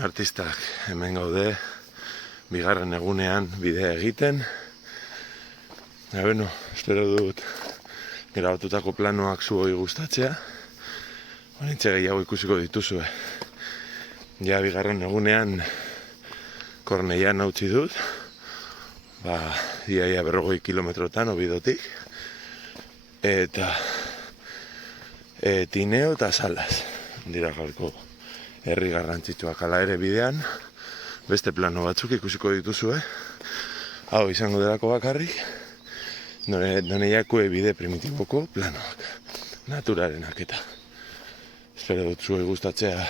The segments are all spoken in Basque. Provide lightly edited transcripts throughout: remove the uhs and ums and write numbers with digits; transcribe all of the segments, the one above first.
artistak hemen gaude, bigarren egunean bidea egiten. Espero dut grabatutako planoak zuoi gustatzea. Honitze gehiago ikusiko dituzue. Ja bigarren egunean Korneian utzi dut. Iaia 40 kilometrotan Obidotik. Eta Tineo eta Salas dira gaurko herri garrantzitsuak. Hala ere bidean beste plano batzuk ikusiko dituzue. Hau izango delako bakarrik Doneiakue bide primitiboko planoak, naturarenak eta. Espero dut zuei gustatzea.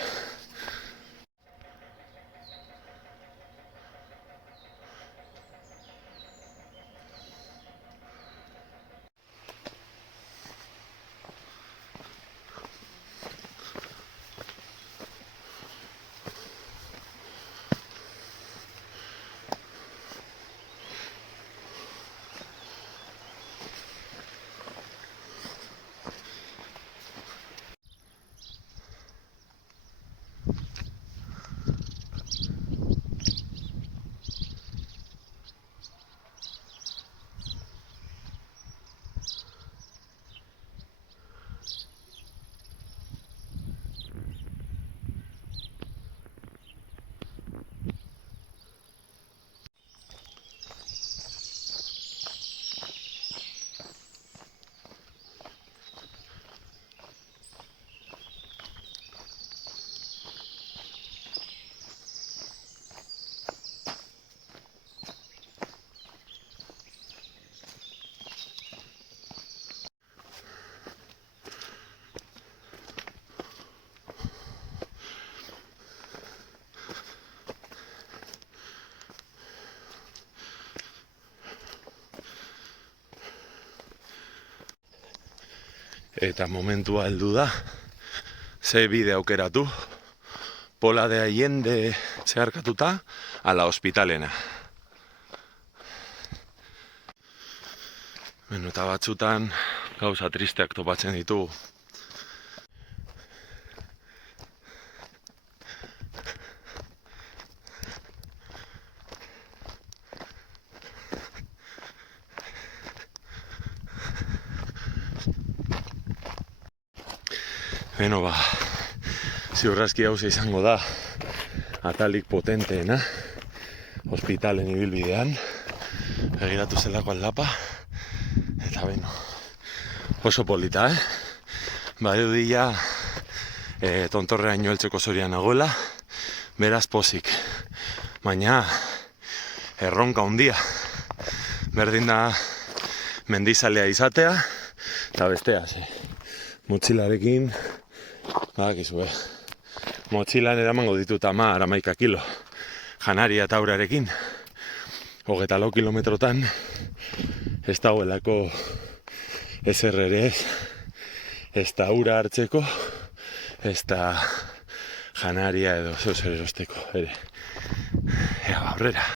Eta momentua heldu da, ze bide aukeratu, Pola de Allende zeharkatuta, ala Hospitalena. Eta batzutan gauza tristeak topatzen ditugu. Ziurraski hauze izango da atalik potenteena Hospitalen ibilbidean. Begiratu zelako aldapa. Eta oso polita, Badirudi tontorreaino heltzeko zorian nagoela, beraz pozik. Baina erronka handia. Berdin da mendizalea izatea, eta bestea, motxilarekin, badakizue. Motxilan eramango ditut 11 kilo. Janaria eta urarekin. 24 kilometrotan ez dagoelako ezer ere ez. Ez da ura hartzeko, ez da janaria edo zer erosteko ere. Ea aurrera.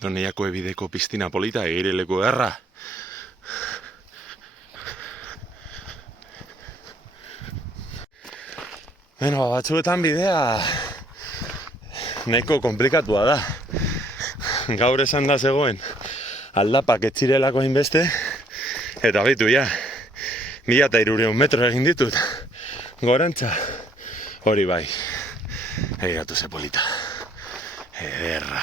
Doneiako ebideko piztina polita, egireleko erra. Bueno, batzuetan bidea nahiko komplikatua da. Gaur esan da zegoen aldapak ez zirelako hainbeste, eta baitu ja, 1300 metro egin ditut gorantza. Hori bai, egiratu ze polita. Ederra.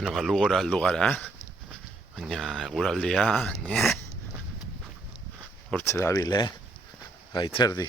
Beno, Lugora heldu gara, baina eguraldia, hortxe dabil, gaitzerdi.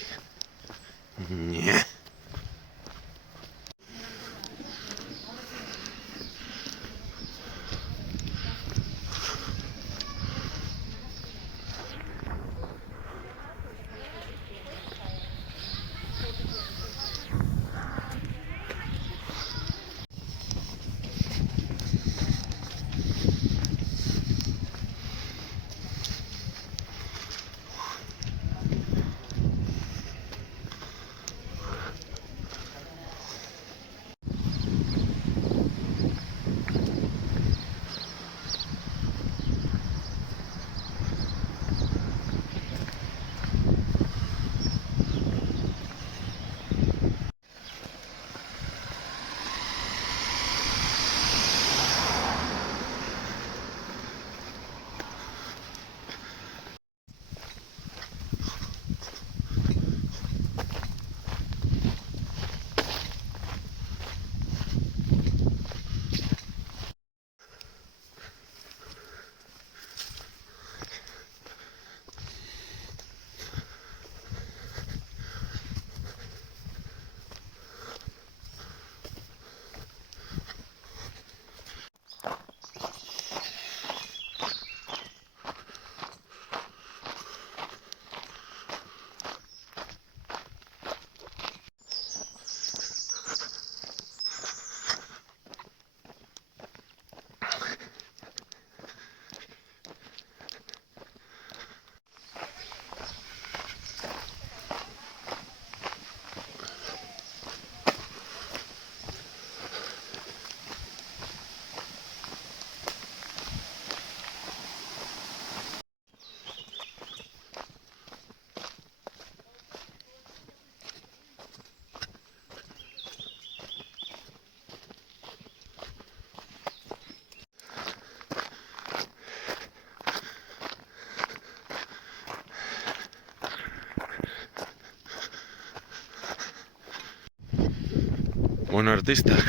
Bueno, artistak,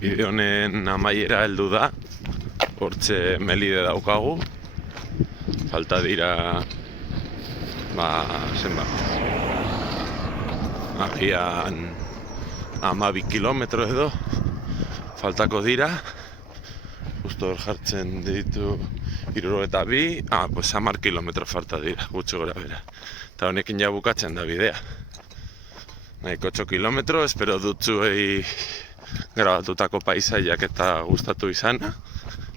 bide honen amaiera heldu da, hortxe Melide daukagu, falta dira, agian 12 kilometro edo, faltako dira, justo hor jartzen ditu 72, pues 10 kilometro falta dira, gutxi gora bera. Eta honekin ja bukatzen da bidea. Nahiko 8 kilometro, espero dut zuei grabatutako paisaiak eta gustatu izana.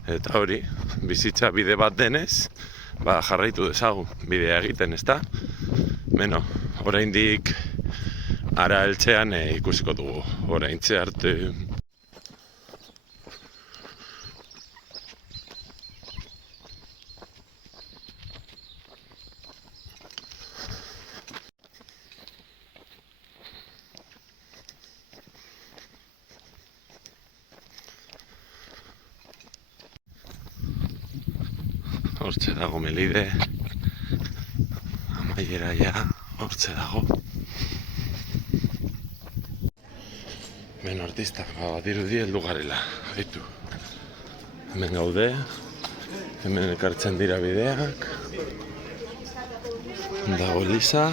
Eta hori, bizitza bide bat denez, jarraitu dezagun bidea egiten, ezta? Beno, oraindik ara heltzean ikusiko dugu, oraintze arte. Hortxe dago Melide, amaiera ja, hortxe dago. Ben artistak, badirudi heldu garela, haitu. Hemen gaude, hemen ekartzen dira bideak, dago Eliza,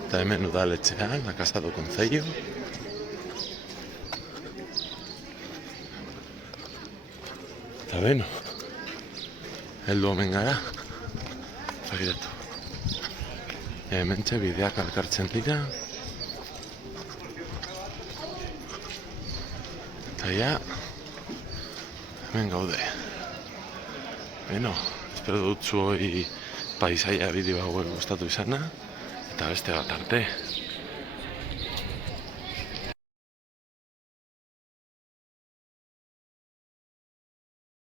eta hemen udaletxean, la Casa do Concello. Eta beno, heldu omen gara, begiratu. Hementxe bideak alkartzen dira. Eta ja, hemen gaude. Beno, espero dut zuoi paisaia bideo hauek gustatu izana, eta beste bat arte.